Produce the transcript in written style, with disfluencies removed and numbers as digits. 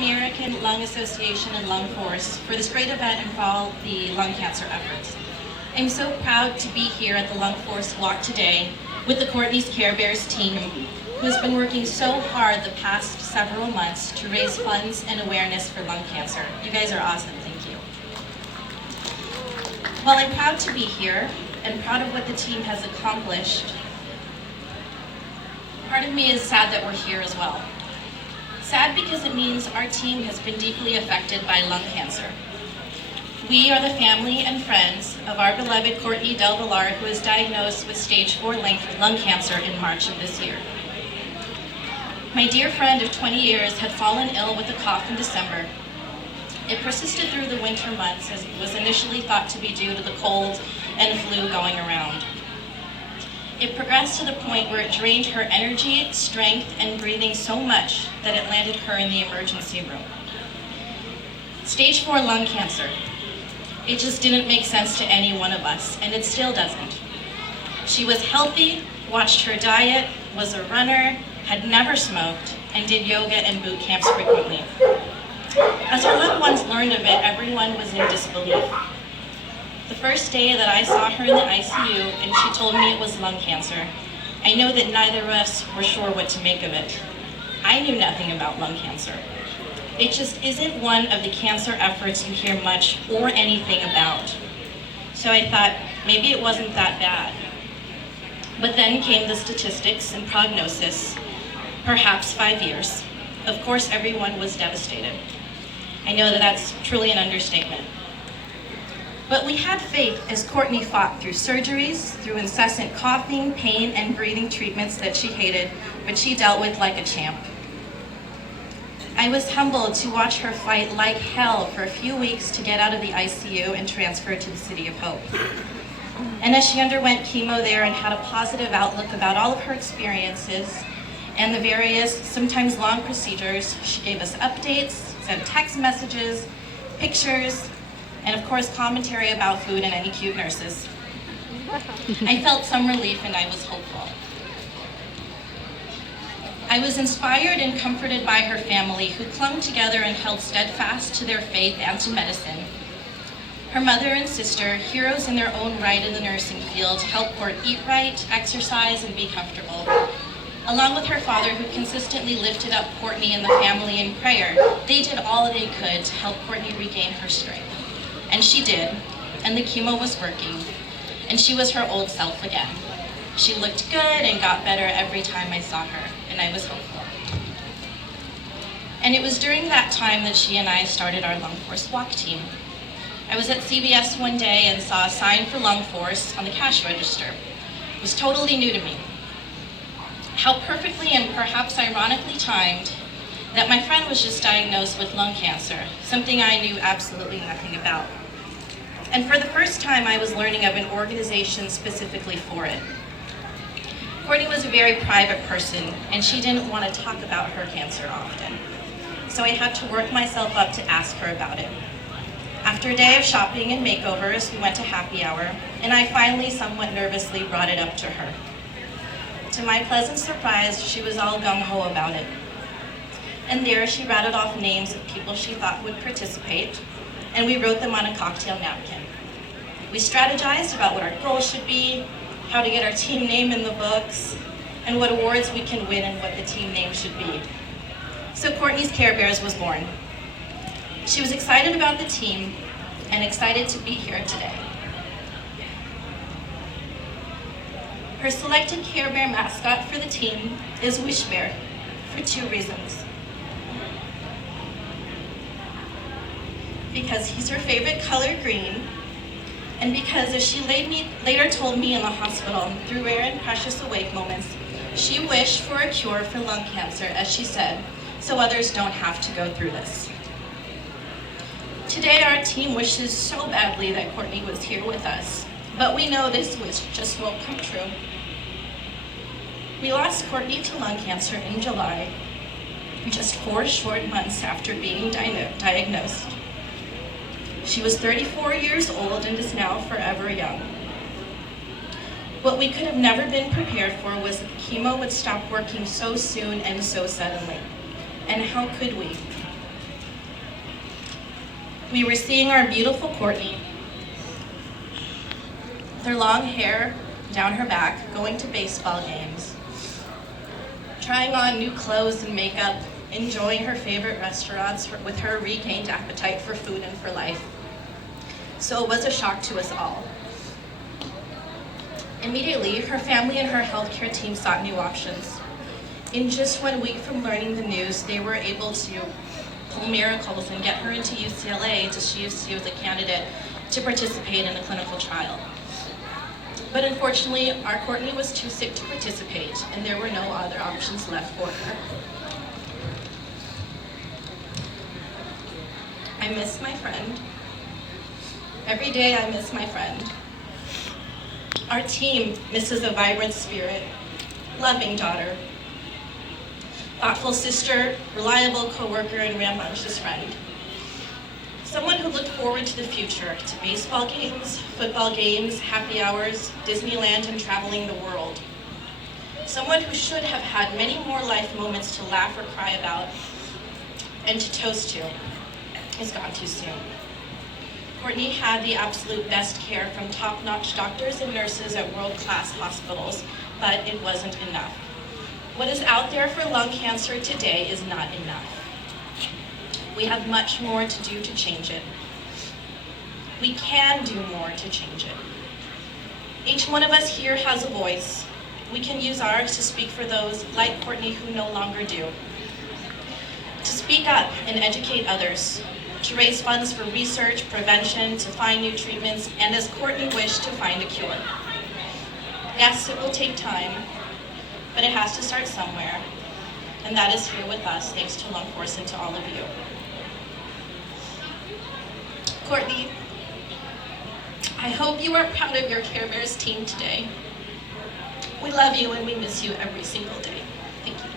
American Lung Association and Lung Force for this great event and for all the lung cancer efforts. I'm so proud to be here at the Lung Force Walk today with the Courtney's Care Bears team, who has been working so hard the past several months to raise funds and awareness for lung cancer. You guys are awesome, thank you. While I'm proud to be here and proud of what the team has accomplished, part of me is sad that we're here as well. Sad because it means our team has been deeply affected by lung cancer. We are the family and friends of our beloved Courtney Del Villar, who was diagnosed with stage 4 lung cancer in March of this year. My dear friend of 20 years had fallen ill with a cough in December. It persisted through the winter months as it was initially thought to be due to the cold and flu going around. It progressed to the point where it drained her energy, strength, and breathing so much that it landed her in the emergency room. Stage 4 lung cancer. It just didn't make sense to any one of us, and it still doesn't. She was healthy, watched her diet, was a runner, had never smoked, and did yoga and boot camps frequently. As her loved ones learned of it, everyone was in disbelief. The first day that I saw her in the ICU and she told me it was lung cancer, I know that neither of us were sure what to make of it. I knew nothing about lung cancer. It just isn't one of the cancer efforts you hear much or anything about. So I thought, maybe it wasn't that bad. But then came the statistics and prognosis, perhaps 5 years. Of course, everyone was devastated. I know that that's truly an understatement. But we had faith as Courtney fought through surgeries, through incessant coughing, pain, and breathing treatments that she hated, but she dealt with like a champ. I was humbled to watch her fight like hell for a few weeks to get out of the ICU and transfer to the City of Hope. And as she underwent chemo there and had a positive outlook about all of her experiences and the various, sometimes long procedures, she gave us updates, sent text messages, pictures, and of course commentary about food and any cute nurses. I felt some relief and I was hopeful. I was inspired and comforted by her family, who clung together and held steadfast to their faith and to medicine. Her mother and sister, heroes in their own right in the nursing field, helped Court eat right, exercise, and be comfortable. Along with her father, who consistently lifted up Courtney and the family in prayer, they did all they could to help Courtney regain her strength. And she did, and the chemo was working, and she was her old self again. She looked good and got better every time I saw her, and I was hopeful. And it was during that time that she and I started our Lung Force Walk team. I was at CVS one day and saw a sign for Lung Force on the cash register. It was totally new to me. How perfectly and perhaps ironically timed that my friend was just diagnosed with lung cancer, something I knew absolutely nothing about. And for the first time, I was learning of an organization specifically for it. Courtney was a very private person, and she didn't want to talk about her cancer often. So I had to work myself up to ask her about it. After a day of shopping and makeovers, we went to happy hour, and I finally, somewhat nervously, brought it up to her. To my pleasant surprise, she was all gung-ho about it. And there she rattled off names of people she thought would participate, and we wrote them on a cocktail napkin. We strategized about what our goals should be, how to get our team name in the books, and what awards we can win and what the team name should be. So Courtney's Care Bears was born. She was excited about the team and excited to be here today. Her selected Care Bear mascot for the team is Wish Bear for 2 reasons. Because he's her favorite color, green, and because, as she later told me in the hospital, through rare and precious awake moments, she wished for a cure for lung cancer, as she said, so others don't have to go through this. Today, our team wishes so badly that Courtney was here with us, but we know this wish just won't come true. We lost Courtney to lung cancer in July, just 4 short months after being diagnosed. She was 34 years old and is now forever young. What we could have never been prepared for was that the chemo would stop working so soon and so suddenly. And how could we? we were seeing our beautiful Courtney with her long hair down her back, going to baseball games, trying on new clothes and makeup, enjoying her favorite restaurants with her regained appetite for food and for life. So it was a shock to us all. Immediately, her family and her healthcare team sought new options. In just 1 week from learning the news, they were able to pull miracles and get her into UCLA to see if she was a candidate to participate in a clinical trial. But unfortunately, our Courtney was too sick to participate, and there were no other options left for her. I miss my friend. Every day I miss my friend. Our team misses a vibrant spirit, loving daughter, thoughtful sister, reliable coworker, and rambunctious friend. Someone who looked forward to the future, to baseball games, football games, happy hours, Disneyland, and traveling the world. Someone who should have had many more life moments to laugh or cry about and to toast to is gone too soon. Courtney had the absolute best care from top-notch doctors and nurses at world-class hospitals, but it wasn't enough. What is out there for lung cancer today is not enough. We have much more to do to change it. We can do more to change it. Each one of us here has a voice. We can use ours to speak for those like Courtney who no longer do. To speak up and educate others, to raise funds for research, prevention, to find new treatments, and as Courtney wished, to find a cure. Yes, it will take time, but it has to start somewhere, and that is here with us, thanks to Lung Force and to all of you. Courtney, I hope you are proud of your Care Bears team today. We love you and we miss you every single day. Thank you.